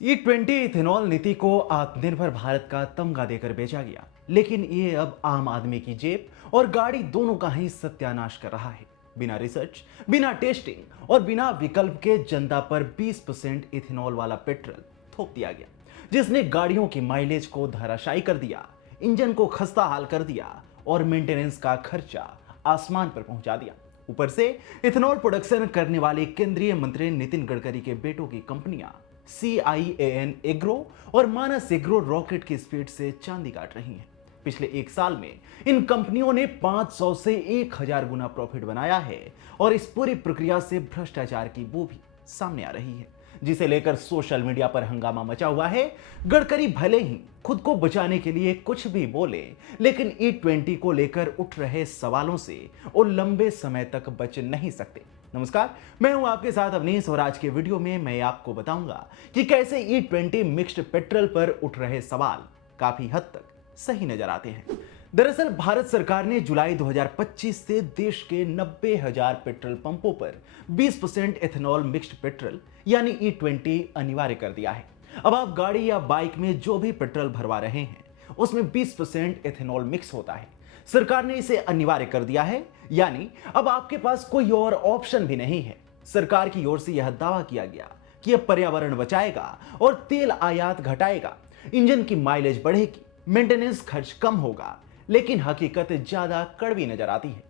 E20 ethanol नीति को आत्मनिर्भर भारत का तमगा देकर बेचा गया, लेकिन ये अब आम आदमी की जेब और गाड़ी दोनों का ही सत्यानाश कर रहा है। बिना रिसर्च, बिना टेस्टिंग और बिना विकल्प के जनता पर 20% इथेनॉल वाला पेट्रोल थोप दिया गया, जिसने गाड़ियों की माइलेज को धराशायी कर दिया, इंजन को खस्ता हाल कर दिया और मेंटेनेंस का खर्चा आसमान पर पहुंचा दिया। ऊपर से इथेनॉल प्रोडक्शन करने वाले केंद्रीय मंत्री नितिन गडकरी के बेटों की कंपनियां CIAN एग्रो और मानस एग्रो रॉकेट की स्पीड से चांदी काट रही हैं। पिछले एक साल में इन कंपनियों ने 500 से 1000 गुना प्रॉफिट बनाया है और इस पूरी प्रक्रिया से भ्रष्टाचार की बू भी सामने आ रही है, जिसे लेकर सोशल मीडिया पर हंगामा मचा हुआ है। गडकरी भले ही खुद को बचाने के लिए कुछ भी बोले, लेकिन E20 को लेकर उठ रहे सवालों से वो लंबे समय तक बच नहीं सकते। नमस्कार, मैं हूं आपके साथ अवनीश और आज के वीडियो में मैं आपको बताऊंगा कि कैसे E20 मिक्स्ड पेट्रोल पर उठ रहे सवाल काफी हद तक सही नजर आते हैं। दरअसल भारत सरकार ने जुलाई 2025 से देश के 90,000 पेट्रोल पंपों पर 20% एथेनॉल मिक्स्ड पेट्रोल यानी E20 अनिवार्य कर दिया है। अब आप गाड़ी या बाइक में जो भी पेट्रोल भरवा रहे हैं उसमें 20% एथेनॉल मिक्स होता है। सरकार ने इसे अनिवार्य कर दिया है, यानी अब आपके पास कोई और ऑप्शन भी नहीं है। सरकार की ओर से यह दावा किया गया कि यह पर्यावरण बचाएगा और तेल आयात घटाएगा, इंजन की माइलेज बढ़ेगी, मेंटेनेंस खर्च कम होगा, लेकिन हकीकत ज्यादा कड़वी नजर आती है।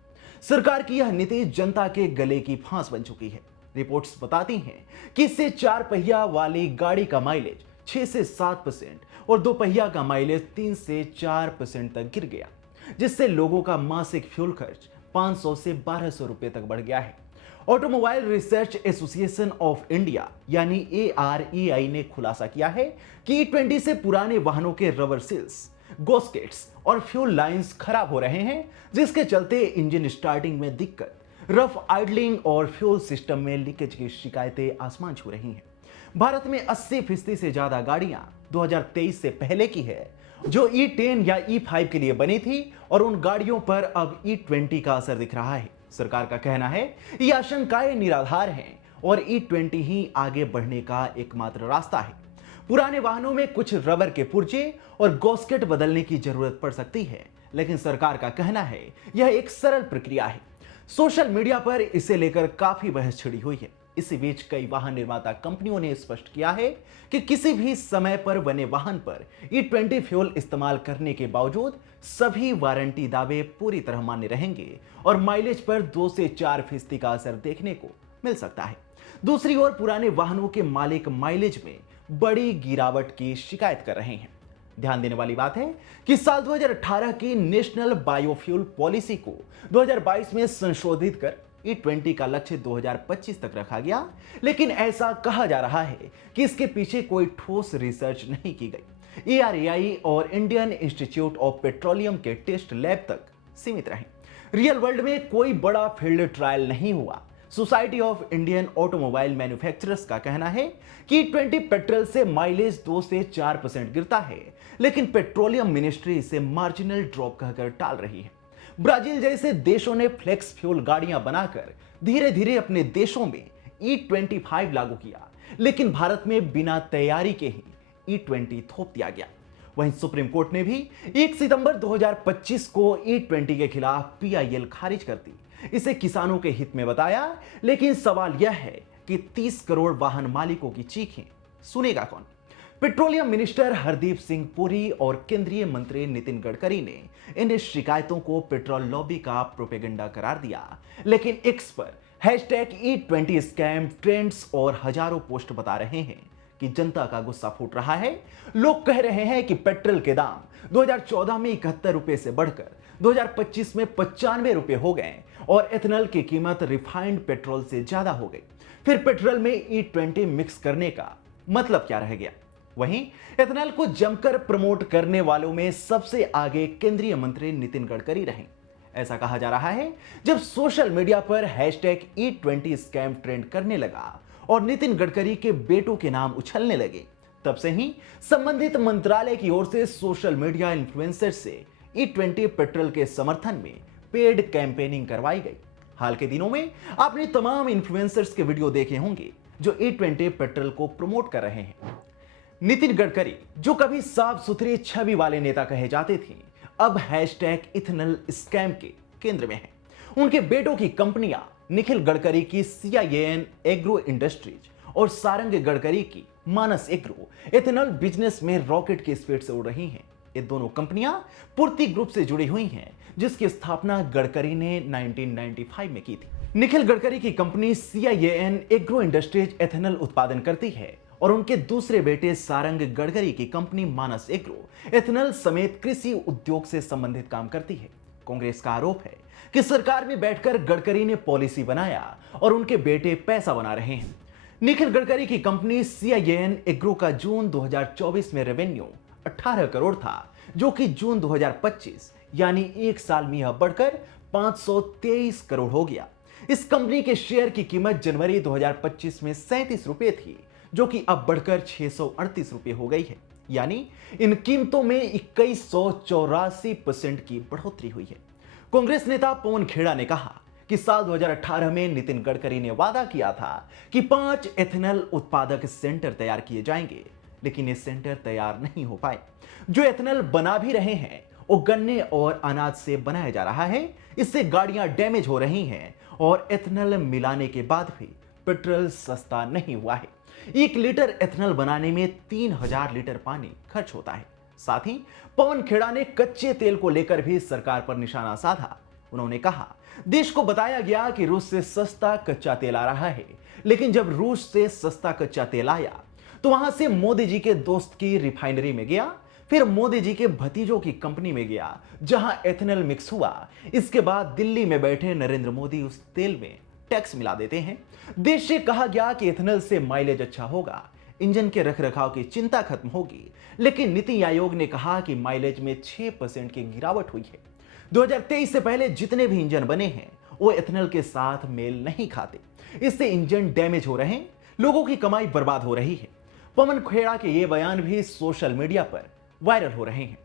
सरकार की यह नीति जनता के गले की फांस बन चुकी है। रिपोर्ट्स बताती हैं कि इससे 4 पहिया वाली गाड़ी का माइलेज 6 से 7% और 2 पहिया का माइलेज 3 से 4% तक गिर गया, जिससे लोगों का मासिक फ्यूल खर्च 500 से 1200 रुपए तक बढ़ गया है। Automobile research association of India यानी AREI ने खुलासा किया है कि E20 से पुराने वाहनों के रबर सील्स, गॉस्केट्स और फ्यूल लाइंस खराब हो रहे हैं, जिसके चलते इंजन स्टार्टिंग में दिक्कत, रफ आइडलिंग और फ्यूल सिस्टम में लीकेज की शिकायतें आसमान छू रही हैं। भारत में 80% से ज्यादा गाड़ियां 2023 से पहले की है, जो E10 या E5 के लिए बनी थी, और उन गाड़ियों पर अब E20 का असर दिख रहा है। सरकार का कहना है ये आशंकाएं निराधार हैं और E20 ही आगे बढ़ने का एकमात्र रास्ता है। पुराने वाहनों में कुछ रबर के पुर्जे और गॉस्केट बदलने की जरूरत पड़ सकती है, लेकिन सरकार का कहना है यह एक सरल प्रक्रिया है। सोशल मीडिया पर इसे लेकर काफी बहस छिड़ी हुई है। इसी बीच कई वाहन निर्माता कंपनियों ने स्पष्ट किया है कि किसी भी समय पर बने वाहन पर E20 फ्यूल इस्तेमाल करने के बावजूद सभी वारंटी दावे पूरी तरह मान्य रहेंगे और माइलेज पर 2 से 4% का असर देखने को मिल सकता है। दूसरी ओर पुराने वाहनों के मालिक माइलेज में बड़ी गिरावट की शिकायत कर रहे हैं। ध्यान देने वाली बात है कि साल 2018 की नेशनल बायोफ्यूल पॉलिसी को 2022 में संशोधित कर E20 का लक्ष्य 2025 तक रखा गया, लेकिन ऐसा कहा जा रहा है कि इसके पीछे कोई ठोस रिसर्च नहीं की गई। AREI और इंडियन इंस्टीट्यूट ऑफ पेट्रोलियम के टेस्ट लैब तक सीमित रहे। रियल वर्ल्ड में कोई बड़ा फील्ड ट्रायल नहीं हुआ। Society of Indian automobile manufacturers का कहना है कि E20 पेट्रोल से माइलेज 2 से 4% गिरता है, लेकिन पेट्रोलियम मिनिस्ट्री इसे मार्जिनल ड्रॉप कहकर टाल रही है। ब्राजील जैसे देशों ने फ्लेक्स फ्यूल गाड़ियां बनाकर धीरे धीरे अपने देशों में E25 लागू किया, लेकिन भारत में बिना तैयारी के ही E20 थोप दिया गया। वहीं सुप्रीम कोर्ट ने भी 1 सितंबर 2025 को E20 के खिलाफ PIL खारिज कर दी। इसे किसानों के हित में बताया, लेकिन सवाल यह है कि 30 करोड़ वाहन मालिकों की चीखें सुनेगा कौन? पेट्रोलियम मिनिस्टर हरदीप सिंह पुरी और केंद्रीय मंत्री नितिन गडकरी ने इन शिकायतों को पेट्रोल लॉबी का प्रोपेगेंडा करार दिया, लेकिन एक्स पर #E20 स्कैम ट्रेंड्स और हजारों पोस्ट बता रहे हैं कि जनता का गुस्सा फूट रहा है। लोग कह रहे हैं कि पेट्रोल के दाम 2014 में 71 रुपए से बढ़कर 2025 में 95 रुपए हो गए और एथेनॉल की कीमत रिफाइंड पेट्रोल से ज्यादा हो गई। फिर पेट्रोल में E20 मिक्स करने का मतलब क्या रह गया? वहीं एथेनॉल को जमकर प्रमोट करने वालों में सबसे आगे केंद्रीय मंत्री नितिन गडकरी रहे। ऐसा कहा जा रहा है जब सोशल मीडिया पर #E20 स्कैम ट्रेंड करने लगा और नितिन गडकरी के बेटों के नाम उछलने लगे, तब से ही संबंधित मंत्रालय की ओर से सोशल मीडिया इन्फ्लुएंसर से E20 पेट्रोल के समर्थन में पेड कैंपेनिंग करवाई गई। हाल के दिनों में आपने तमाम इन्फ्लुएंसर्स के वीडियो देखे होंगे जो E20 पेट्रोल को प्रमोट कर रहे हैं। नितिन गडकरी, जो कभी साफ सुथरी छवि वाले नेता कहे जाते थे, अब हैशटैग इथेनॉल स्कैम के केंद्र में हैं। उनके बेटों की कंपनियां निखिल गडकरी की CIAN एग्रो इंडस्ट्रीज और सारंग गडकरी की मानस एग्रो इथेनॉल बिजनेस में रॉकेट की स्पीड से उड़ रही हैं। ये दोनों कंपनियां पूर्ति ग्रुप से जुड़ी हुई हैं, जिसकी स्थापना गडकरी ने 1995 में की थी। निखिल गडकरी की company CIAN agro industries ethanol उत्पादन करती है और उनके दूसरे बेटे सारंग गडकरी की कंपनी मानस एग्रो एथेनॉल समेत कृषि उद्योग से संबंधित काम करती है। कांग्रेस का आरोप है कि सरकार में बैठकर गडकरी ने पॉलिसी बनाया और उनके बेटे पैसा बना रहे हैं। निखिल गडकरी की कंपनी CIAN एग्रो का जून 2024 में रेवेन्यू 18 करोड़ था, जो कि जून 2025 यानी एक साल में यह बढ़कर 523 करोड़ हो गया। इस कंपनी के शेयर की कीमत जनवरी 2025 में 37 रुपए थी, जो कि अब बढ़कर 638 रुपए हो गई है। यानी इन कीमतों में 2184% की बढ़ोतरी हुई है। कांग्रेस नेता पवन खेड़ा ने कहा कि साल 2018 में नितिन गडकरी ने वादा किया था कि 5 एथेनॉल उत्पादक सेंटर तैयार किए जाएंगे, लेकिन ये सेंटर तैयार नहीं हो पाए। जो एथेनॉल बना भी रहे हैं वो गन्ने और अनाज से बनाया जा रहा है। इससे गाड़ियां डैमेज हो रही हैं और एथेनॉल मिलाने के बाद भी पेट्रोल सस्ता नहीं हुआ है। 1 लीटर एथेनॉल बनाने में 3000 लीटर पानी खर्च होता है। साथ ही पवन खेड़ा ने कच्चे तेल को लेकर भी सरकार पर निशाना साधा। उन्होंने कहा, देश को बताया गया कि रूस से सस्ता कच्चा तेल आ रहा है, लेकिन जब रूस से सस्ता कच्चा तेल आया तो वहां से मोदी जी के दोस्त की रिफाइनरी में गया, फिर मोदी जी के भतीजों की कंपनी में गया जहां एथेनॉल मिक्स हुआ। इसके बाद दिल्ली में बैठे नरेंद्र मोदी उस तेल में टैक्स मिला देते हैं। देश से कहा गया कि एथेनॉल से माइलेज अच्छा होगा, इंजन के रखरखाव की चिंता खत्म होगी, लेकिन नीति आयोग ने कहा कि माइलेज में 6% की गिरावट हुई है। 2023 से पहले जितने भी इंजन बने हैं वो एथेनॉल के साथ मेल नहीं खाते। इससे इंजन डैमेज हो रहे हैं, लोगों की कमाई बर्बाद हो रही है। पवन खेड़ा के ये बयान भी सोशल मीडिया पर वायरल हो रहे हैं।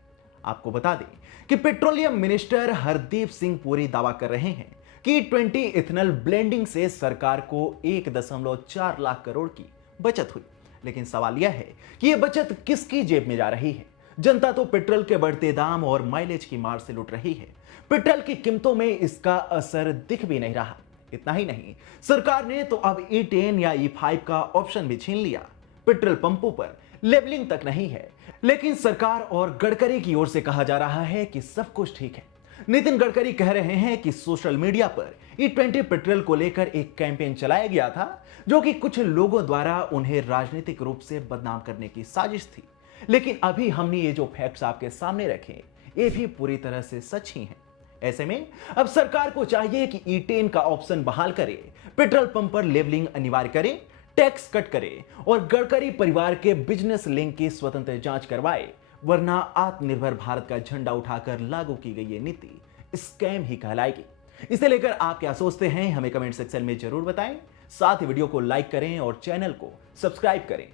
आपको बता दें कि पेट्रोलियम मिनिस्टर हरदीप सिंह पुरी दावा कर रहे हैं कि E20 इथेनॉल ब्लेंडिंग से सरकार को 1.4 लाख करोड़ की बचत हुई। लेकिन सवाल यह है कि यह बचत किसकी जेब में जा रही है? जनता तो पेट्रोल के बढ़ते दाम और माइलेज की मार से लुट रही है। पेट्रोल की कीमतों में इसका असर दिख भी नहीं रहा। इतना ही नहीं, सरकार ने तो अब E10 या E5 का ऑप्शन भी छीन लिया। पेट्रोल पंपों पर लेबलिंग तक नहीं है, लेकिन सरकार और गडकरी की ओर से कहा जा रहा है कि सब कुछ ठीक है। नितिन गडकरी कह रहे हैं कि सोशल मीडिया पर E20 पेट्रोल को लेकर एक कैंपेन चलाया गया था, जो कि कुछ लोगों द्वारा उन्हें राजनीतिक रूप से बदनाम करने की साजिश थी। लेकिन अभी हमने ये जो फैक्ट्स आपके सामने रखे, ये भी पूरी तरह से सच ही हैं। ऐसे में अब सरकार को चाहिए कि E10 का ऑप्शन बहाल करे, पेट्रोल पंप पर लेबलिंग अनिवार्य करे, टैक्स कट करे और गडकरी परिवार के बिजनेस लिंक की स्वतंत्र जांच करवाए, वरना आत्मनिर्भर भारत का झंडा उठाकर लागू की गई ये नीति स्कैम ही कहलाएगी। इसे लेकर आप क्या सोचते हैं, हमें कमेंट सेक्शन में जरूर बताएं। साथ ही वीडियो को लाइक करें और चैनल को सब्सक्राइब करें।